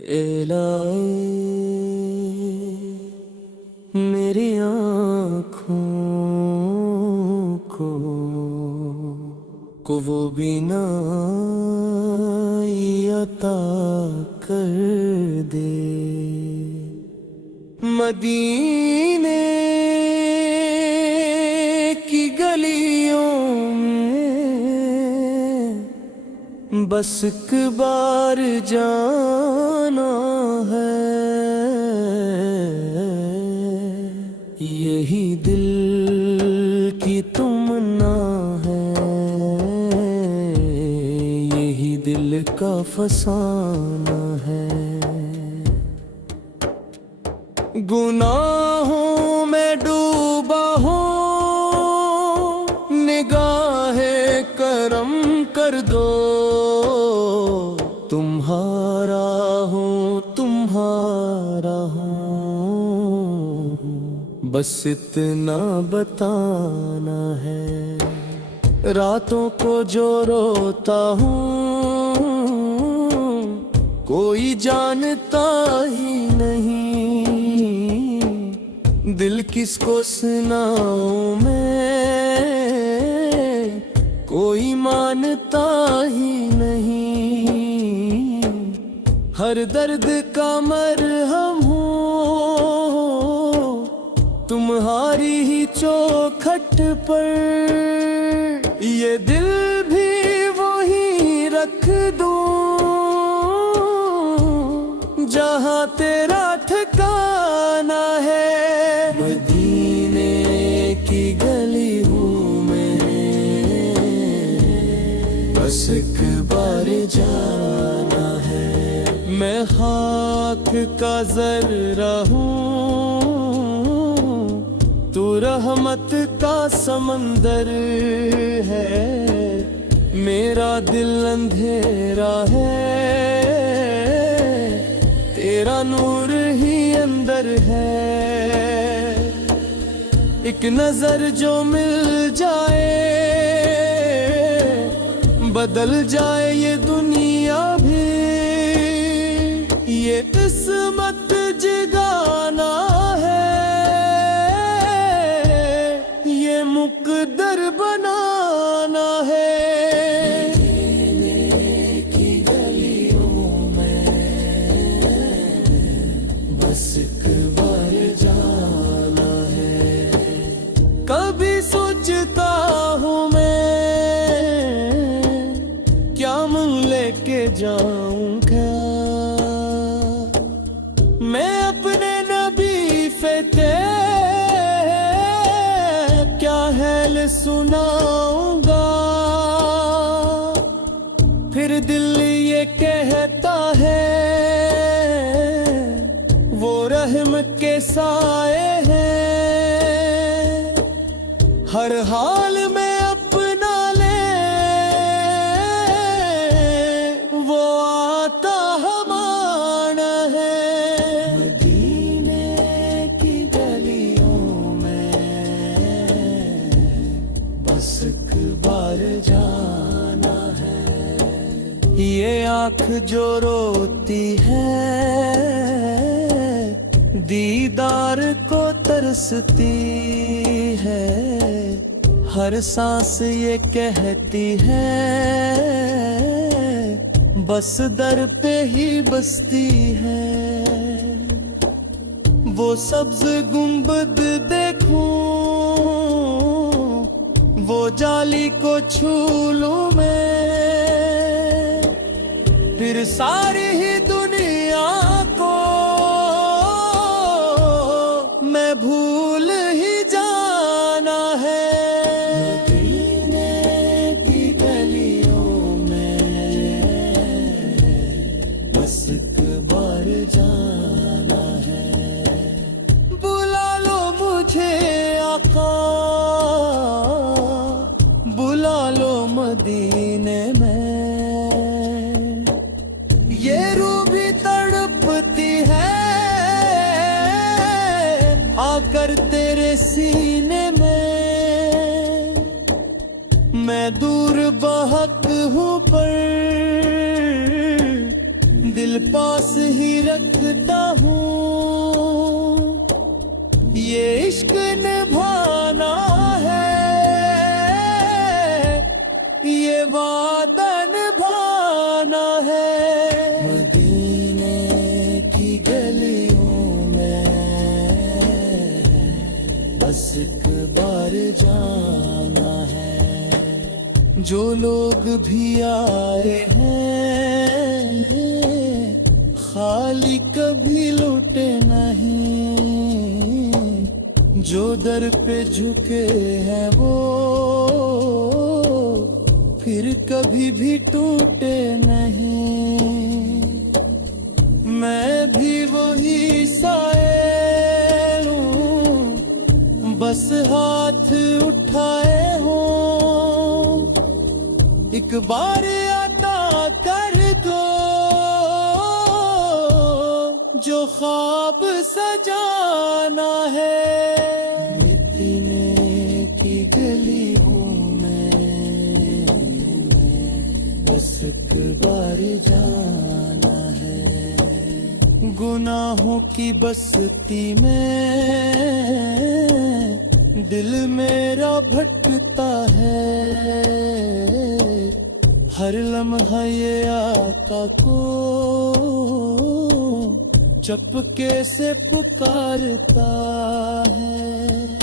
Ally मेरी आँखों को वो बिना अता कर दे। मदीने की गलियों में बस एक बार जाना है, यही दिल की तमन्ना है, यही दिल का फसाना है। गुनाहों में डूबा हो निगाहे करम कर दो, तुम्हारा हूँ बस इतना बताना है। रातों को जो रोता हूँ कोई जानता ही नहीं, दिल किसको सुनाऊं मैं कोई मानता ही नहीं। हर दर्द का मरहम हूँ तुम्हारी ही चौखट पर, ये दिल भी वही रख दूं जहाँ तेरा ठिकाना है। मदीने की गली हूँ मैं, बस एक बार जाना है। मैं खाक का ज़र्रा हूँ, तू रहमत का समंदर है। मेरा दिल अंधेरा है, तेरा नूर ही अंदर है। एक नजर जो मिल जाए बदल जाए ये दुनिया भी, ये किस्मत जगाना है, ये मुकद्दर बनाना है। एक बार जाना है। कभी सोचता हूँ मैं क्या मुँह लेके जाऊँ क्या, मैं अपने नबी फते क्या हैल सुनाऊंगा। फिर दिल ये कहता है वो रहम के साए हैं, हर हाल में अपना ले वो आता हमारा है। मदीने की गलियों में बस एक बार जाना है। ये आँख जो रोती है दीदार को तरसती है, हर सांस ये कहती है बस दर पे ही बसती है। वो सब्ज गुंबद देखूं वो जाली को छू लूं मैं, फिर सारी ही दुनिया को मैं भूल ही जाना है। मदीने की गलियों में बस एक बार जाना है। बुला लो मुझे आका, बुला लो मदीने में, ये रूह भी तड़पती है आकर तेरे सीने में। मैं दूर बहक हूँ पर दिल पास ही रखता हूँ। ये इश्क निभाना है, ये वादा निभाना है। मदीने की गलियों में बस एक बार जाना है। जो लोग भी आए हैं खाली कभी लौटे नहीं। जो दर पे झुके हैं वो फिर कभी भी टूटे नहीं। मैं भी वही साए हूँ, बस हाथ उठाए हो। एक बार अता कर दो जो ख्वाब सजाना है। मदीने की गलियों में बस एक बार जाना है। गुनाहों की बस्ती में दिल मेरा भटकता है। हर लम्हा ये आका को चपके से पुकारता है।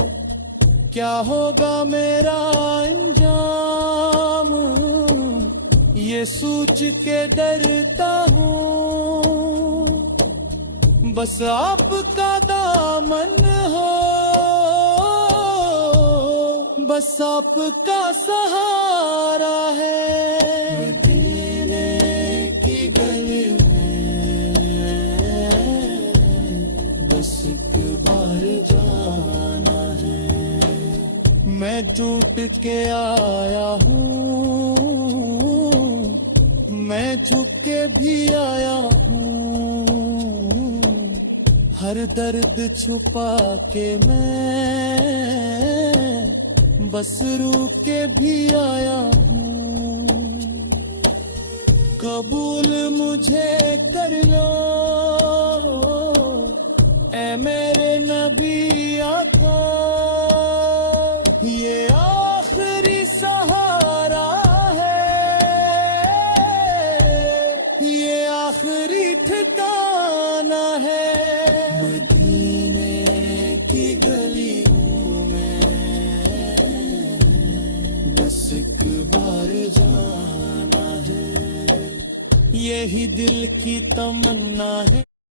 क्या होगा मेरा अंजाम ये सोच के डरता हूँ। बस आपका दामन हो, बस आपका सहारा है। मदीने की गलियों में बस एक बार जाना है। मैं झूठ के आया हूँ, मैं झुक के भी आया हूँ। हर दर्द छुपा के मैं बस रू के भी आया हूँ। कबूल मुझे कर लो ऐ मेरे नबी आका। ये आखिरी सहारा है, ये आखिरी ठिकाना है। मदीने की गलियों में बस एक बार जाना है। यही दिल की तमन्ना है।